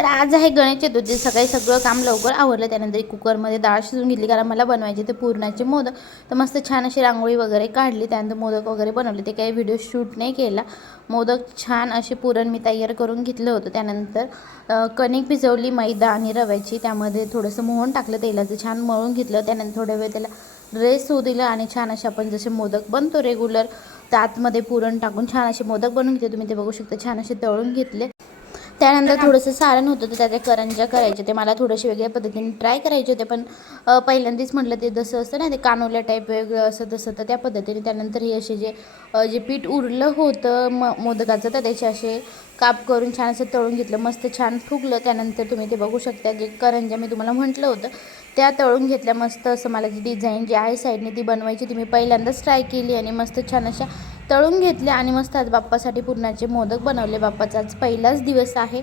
तर आज आहे गणेश चतुर्थी। सकाळी सगळं काम लवकर आवरलं, त्यानंतर कुकरमध्ये डाळ शिजवून घेतली कारण मला बनवायचे ते पुरणाचे मोदक। तर मस्त छान अशी रांगोळी वगैरे काढली, त्यानंतर मोदक वगैरे बनवले। ते काही व्हिडिओ शूट नाही केला। मोदक छान असे पुरण मी तयार करून घेतलं होतं। त्यानंतर कणिक भिजवली मैदा आणि रव्याची, त्यामध्ये थोडंसं मोहन टाकलं, तेलाचं छान मळून घेतलं। त्यानंतर थोड्या वेळ त्याला रेस्ट होऊ दिलं आणि छान असे आपण जसे मोदक बनतो रेग्युलर, त्यातमध्ये पुरण टाकून छान असे मोदक बनवून घेतले। तुम्ही ते बघू शकता, छान असे तळून घेतले। त्यानंतर थोडंसं सारण होतं, तर त्याच्या करंज्या करायचे। ते मला थोडेसे वेगळ्या पद्धतीने ट्राय करायचे होते, पण पहिल्यांदाच म्हटलं ते जसं असतं ना ते कानोल्या टाईप वेगळं असं तसं, तर त्या पद्धतीने। त्यानंतर हे असे जे पीठ उरलं होतं मोदकाचं, तर त्याचे असे काप करून छान असं तळून घेतलं, मस्त छान फुगलं। त्यानंतर तुम्ही ते बघू शकता, जे करंज्या मी तुम्हाला म्हटलं होतं त्या तळून घेतल्या। मस्त असं मला जी डिझाईन जी आहे साईडने ती बनवायची, ती मी पहिल्यांदाच ट्राय केली आणि मस्त छान अशा तळून घेतल्या। आणि मस्त आज बाप्पासाठी पुरणाचे मोदक बनवले। बाप्पाचा आज पहिलाच दिवस आहे,